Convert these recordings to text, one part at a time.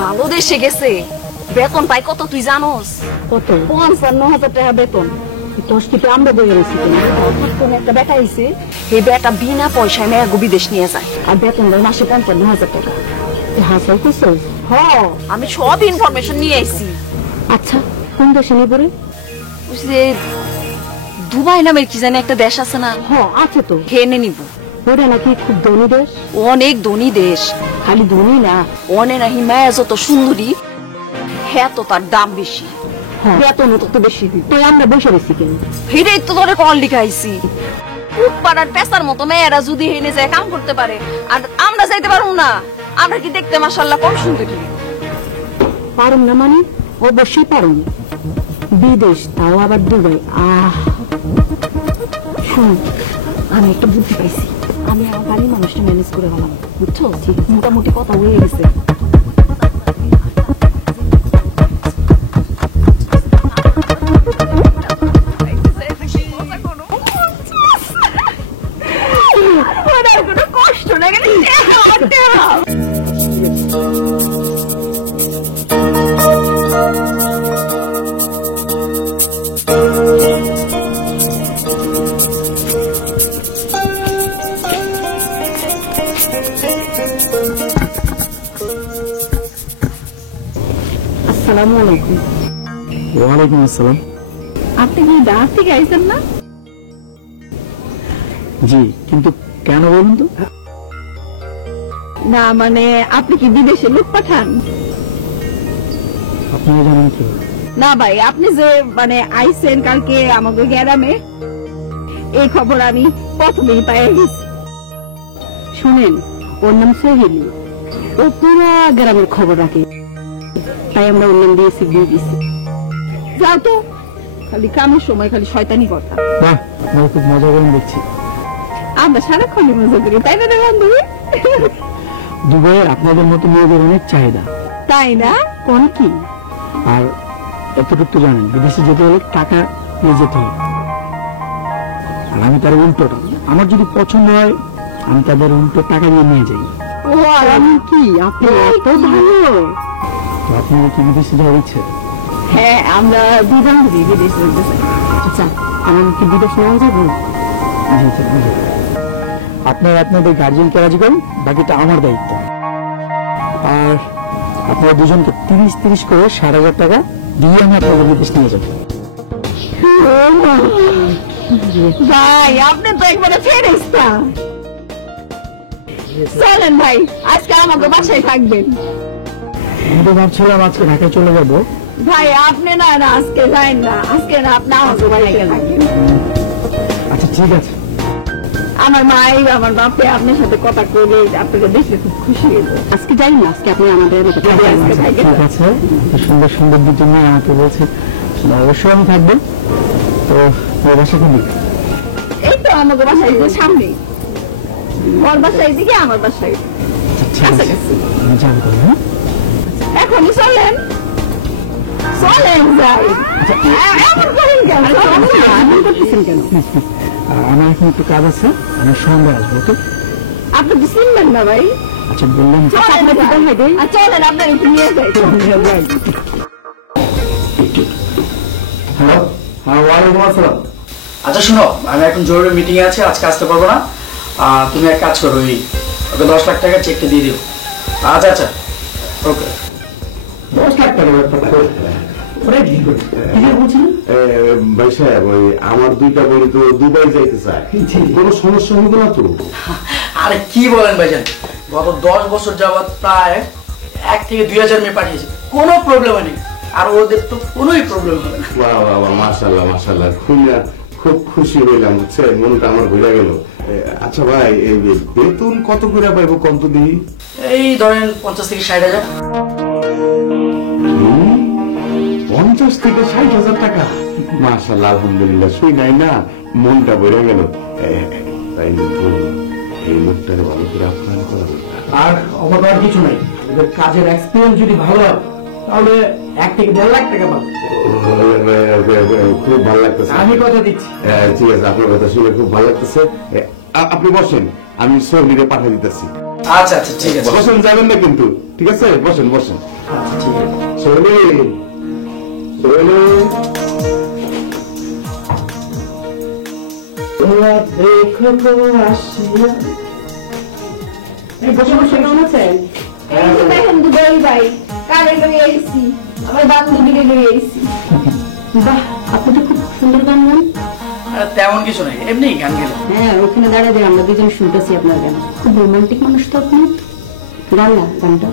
ভালো দেশে গেছে, বেতন পাই কত তুই জানোস? কত? ৫৫,০০০ টাকা বেতন। আমরা বই রয়েছি একটা বেটা আইছে, এই বেটা বিনা পয়সায় মেয়া বিদেশ নিয়ে যায়, আর বেতন মাসে ৫৫,০০০ টাকা। হাসাল করছস? হ, আমি সব ইনফরমেশন নিয়ে আইছি। আচ্ছা, কোন দেশে নিয়ে পড়ে? দুবাই নামের কি জানি একটা দেশ আছে না? হ, আছে তো। হেনে নিব। ওটা নাকি খুব ধনী দেশ? অনেক ধনী দেশ। খালি ধনী না, অনে নাকি মায়া যত সুন্দরী, হ্যাঁ তো তার দাম বেশি, বেতনও তত বেশি। তাই আমরা বসে রয়েছি কেন? হেরেই তো তোরে কল লিখাইছি। পাড়ার পেশার মতো মেয়েরা যদি হেনে যায় কাম করতে পারে, আর আমরা যাইতে পারবো না? আমরা কি দেখতে মাশাআল্লাহ কম সুন্দরী? পারুম না মানে? অবশ্যই পারুম। বিদেশ, তাও আবার দুবাই। শুন, আমি একটা বুদ্ধি পাইছি। আমি আমার বাড়ির মানুষটা ম্যানেজ করে গেলাম, বুঝছো? মোটামুটি কথা হয়ে গেছে। কষ্ট না গেলে ওয়ালাইকুম আসসালাম। আপনি কি ঢাকা থেকে আইছেন না? জি, কিন্তু কেন বলুন তো? না মানে আপনি কি বিদেশে লোক পাঠান? আপনারা জানেন কি? না ভাই, আপনি যে মানে আইছেন কালকে আমাদের গ্রামে, এই খবর আমি প্রথমেই পাইয়া গেছি। শুনেন, ওর নাম সোহেলি, ও পুরা গ্রামের খবর রাখে, তাই আমরা ওর নাম দিয়েছি বিয়ে দিচ্ছি। যাও তো, খালি কামের সময় খালি শয়তানি কথা। বাহ, আপনারা খুব মজা করেন দেখছি। আমরা সারাক্ষণই মজা করি, তাই না রে বান্ধবী? দুবাইয়ে আপনাদের মতো মেয়েদের অনেক চাহিদা। তাই না? কোন কি? আর এতটুকু তো জানেন, বিদেশে যেতে হলে টাকা নিয়ে যেতে হবে। আর আমি তার উল্টোটা, আমার যদি পছন্দ হয় আমি তাদের উল্টো টাকা দিয়ে নিয়ে যাই। ও, আর আমি কি? আপনি এত ভালো। তো আপনার কি বিদেশে যাওয়ার ইচ্ছে? হ্যাঁ, আমরা দুজন বিদেশ যেতে চাই। আচ্ছা, আমার কি বিদেশ নেওয়া যাবে? আপনারা আপনাদের গার্জিয়ানকে রাজি করেন, বাকিটা আমার দায়িত্ব। আর আপনারা দুজনকে ৩০-৩০ করে ৬০০০ টাকা দিয়ে আমি আপনাদের বিদেশ নিয়ে যাবো। ভাই, আপনি তো একবারে ফেরেশতা। চলেন ভাই, আজকে আমাকে বাসায় থাকবেন। আমি তো ভাবছিলাম আজকে ঢাকায় চলে যাবো। ভাই আপনি না না আজকে যাইন না, আজকে না আপনি আমাকে বাড়িতে থাকেন। আচ্ছা ঠিক আছে। আমার মাই আমার বাপে আপনার সাথে কথা বলে আপনাকে দেখে খুব খুশি হইল। আজকে যাই না, আজকে আপনি আমাদের ঠিক আছে। সুন্দর সুন্দর দুটো মেয়ে আমাকে বলছে, অবশ্যই আমি থাকবো। তো ওর বাসা কি? এই তো আমাকে বাসায় সামনে, ওর বাসায় দিকে আমার বাসায়। আমি যাবো। হ্যাঁ, এখনই চলেন। চলেন যাই। আমার এখন একটু কাজ আছে, আমি সন্ধ্যা আসবো। ওকে, আপনি তো চিনবেন না ভাই। আচ্ছা বললেন। চলেন আপনার একটু নিয়ে যাই। হ্যালো, হ্যাঁ ওয়ালাইকুম আসসালাম। আচ্ছা শোনো, আমি এখন জরুরি মিটিং এ আছি, আজকে আসতে পারবো না। তুমি এক কাজ করো, ওই ওকে 10 লাখ টাকা চেকটা দিয়ে দিও। আচ্ছা আচ্ছা ওকে। 10 লাখ টাকা ব্যাপারটা ওরে কি করে কি বলছেন ভাই সাহেব, ওই আমার দুইটা বোন তো দুবাই যাইতে চায়, কোনো সমস্যা হবে না তো? আরে কি বলেন ভাইজান, গত 10 বছর যাবত প্রায় 1 থেকে 2000 মেয়ে পাঠিয়েছে, কোনো প্রবলেম নেই, আর ওদের তো কোনোই প্রবলেম হবে না। বাহ বাহ বাহ, মাশাআল্লাহ মাশাআল্লাহ, খুব খুশি হইলাম, বুঝছেন, মনটা আমার ভরে গেল। আচ্ছা ভাই, এই বেতন কত করে পাইবো কত দিই? এই ধরেন 50 থেকে 60 হাজার। 50 থেকে 60,000 টাকা? মাশাআল্লাহ, আলহামদুলিল্লাহ, শুই নাই না, মনটা ভরে গেল। তাইলে তো এই লোকটাকে ভালো করে আপ্যায়ন করা দরকার। আর অবাক কিছু নাই, ওদের কাজের এক্সপিরিয়েন্স যদি ভালো হয় তাহলে 1 থেকে 1.5 লাখ টাকা পাবে। খুব ভালো লাগতেছে, আমি কথা দিচ্ছি। ঠিক আছে, আপনার কথা শুনে খুব ভালো লাগতেছে। আপনি বসেন, আমি সোহলিরে পাঠিয়ে দিতেছি। আচ্ছা আচ্ছা ঠিক আছে, বসেন, যাবেন না কিন্তু, ঠিক আছে? বসেন বসেন। আচ্ছা ঠিক আছে। সোহলি, সোহলি, দেখো তো আসিয়া। এই বসে বসে কেমন আছেন? এই তো দেখেন দুবাই ভাই কারে লই আইছি, আমার বান্ধবীকে লই আইছি। বাহ, আপনি তো খুব সুন্দর গান গান। তেমন কিছু নাই, এমনি গান গেলাম। হ্যাঁ, ওখানে দাঁড়াবে, আমরা দুজন শুনতেছি আপনার গান। খুব রোমান্টিক মানুষ তো আপনি। গান না গানটা।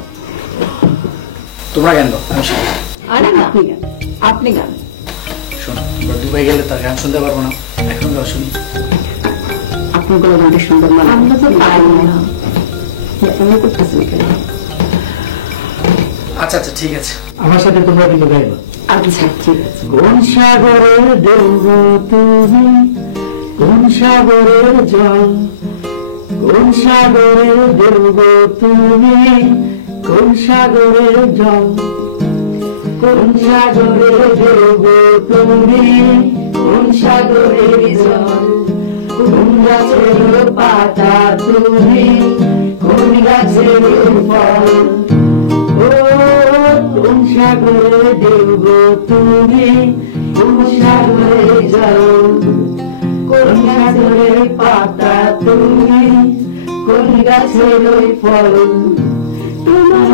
তোমরা গান গাও, আমি শুনি। আরে না, আপনি গান, আপনি গান। শোনো, আমরা দুবাই গেলে তার গান শুনতে পারবো না, এখন গাও শুনি। আপনার গলা গানটা সুন্দর মানে আমরা তো পারি না, এমন করতেছেন কেন? আচ্ছা আচ্ছা ঠিক আছে। আমার সাথে তোমরা কিন্তু গাইবা। আচ্ছা ঠিক আছে। কোন সাগরে ডুব তুমি, কোন সাগরের জল, কোন সাগরে ডুব তুমি, কোন সাগরের জল, কোন সাগরে ডুব তুমি, কোন সাগরের জল, কোন গাছের পাতা তুমি, কোন গাছের ফল, ও কোন সাগরে ডুব তুমি, কোন সাগরে জল, কোন গাছের পাতা তুমি, কোন গাছের ফল, তোমার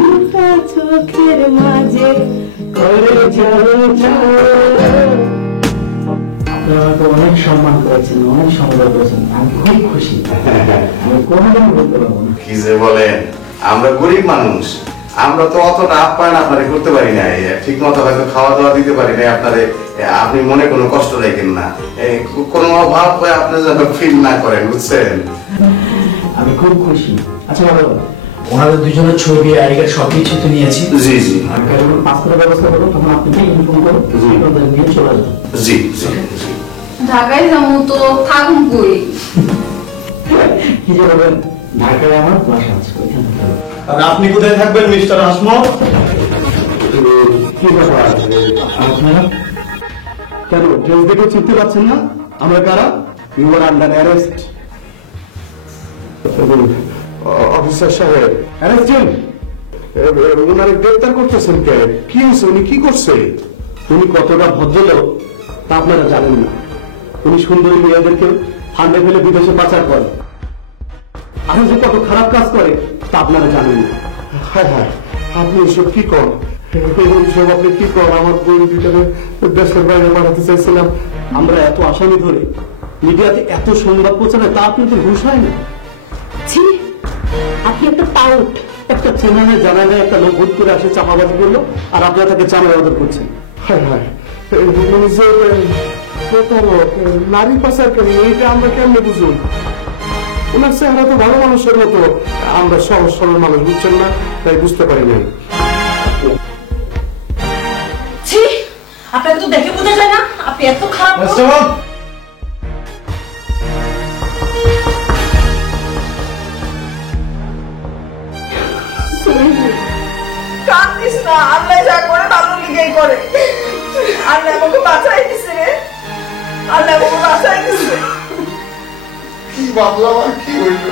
চোখের মাঝে করে আপনারা তো অনেক সম্মান করেছেন, অনেক সম্মান করেছেন, আমি খুব খুশি। আমি কোনোদিন বলতে পারবো না। কি যে বলেন, আমরা গরিব মানুষ, আমরা তো অতটা আপ্যায়ন আপনারে করতে পারি না, ঠিক মতো হয়তো খাওয়া দাওয়া দিতে পারি না আপনারে। আপনি মনে কোনো কষ্ট রাখেন না, কোনো অভাব হয়ে আপনি যেন ফিল না করেন, বুঝছেন? আমি খুব খুশি। আচ্ছা বাবা, ওনাদের দুজনের ছবি আইডি কার্ড সবকিছু তো নিয়েছি। জি জি আর যখন পাসপোর্টের ব্যবস্থা করবো তখন আপনাকে ইনফর্ম করো, ওদের নিয়ে চলে যাবো। জি জি জি। ঢাকায় যাবো তো থাকুন কই? কি যে বলবেন, ঢাকায় আমার বাসা আছে, ওইখানে থাকবো। আর আপনি কোথায় থাকবেন মিস্টার আসমত? কি ব্যাপার আপনারা কেন ড্রেস দেখে চিনতে পারছেন না আমরা কারা? You are under arrest. Officer সাহেব, অ্যারেস্ট হিম। ওনারে গ্রেফতার করতেছেন কে? কি হয়েছে, উনি কি করছে? উনি কতটা ভদ্রলোক তা আপনারা জানেন না। উনি সুন্দরী মেয়েদেরকে ফান্ডে ফেলে বিদেশে পাচার করে, আর যে কত খারাপ কাজ করে তা আপনারা জানেন না। হায় হায়, আপনি এসব কি করেন? এইসব আপনি কি করেন? আমার বই দুটাকে দেশের বাইরে পাঠাতে চাইছিলাম। আমরা এত আসামি ধরে মিডিয়াতে এত সংবাদ পৌঁছাবে তা আপনাদের হুঁশ হয় না। ছি, আপনি একটা পাউট। একটা চেনানে জানালে একটা লোক হুট করে আসে চাপাবাজি করলো, আর আপনারা তাকে চামড়া আদর করছেন। হায় হায়, উনি যে প্রতারক, নারী পাচার করেন, এইটা আমরা কেমনে বুঝুন? ওনার চেহারা তো ভালো মানুষের মতো, আমরা সহজ সরল মানুষ, বুঝছেন না, তাই বুঝতে পারি নাই। ছি, আপনাকে তো দেখে বোঝা যায় না আপনি এত খারাপ। কান্দিস না, আল্লাহ যা করে ভালো লিগেই করে। আল্লাহ আমাকে বাঁচাই দিছে রে, আল্লাহ আমাকে বাঁচাই দিছে। কি ভাবলাম আর কি হইল?